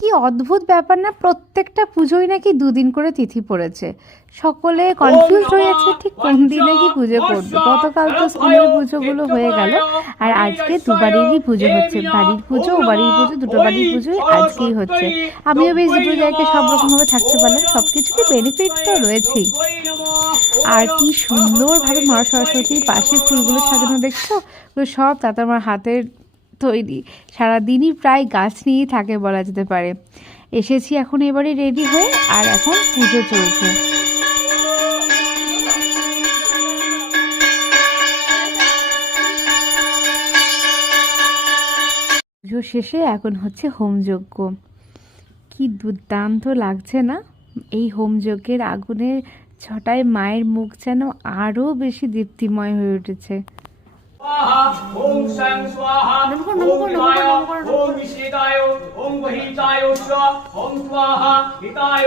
কি অদ্ভুত ব্যাপার না, প্রত্যেকটা পুজোই নাকি দুদিন করে তিথি পড়েছে। সকলে কনফিউজ হয়েছে ঠিক কোন দিনে কি পুজো পড়বে। গতকাল তো স্কুলের পুজোগুলো হয়ে গেল, আর আজকে দুবারেরই পুজো হচ্ছে, বাড়ির পুজো ও বাড়ির পুজো, দুটো বাড়ির পুজোই আজকেই হচ্ছে। আমিও বেশ দুটো জায়গায় সব রকমভাবে থাকতে পারলাম, সব কিছুরই বেনিফিট তো রয়েছেই। আর কি সুন্দরভাবে মা সরস্বতীর পাশে ফুলগুলো সাজানো দেখছো, ওগুলো সব তাতামার হাতের তৈরি। সারাদিনই প্রায় গাছ নিয়েই থাকে বলা যেতে পারে। এসেছি এখন এবারে রেডি হয়ে, আর এখন পুজো চলছে। পুজো শেষে এখন হচ্ছে হোমযজ্ঞ। কি দুর্দান্ত লাগছে না? এই হোমযজ্ঞের আগুনের ছটায় মায়ের মুখ যেন আরো বেশি দীপ্তিময় হয়ে উঠেছে। ওম সাং স্বাহা ওম নমঃ ওম বিশেদায় ওম বহিতায় ওম স্বাহা হিতায়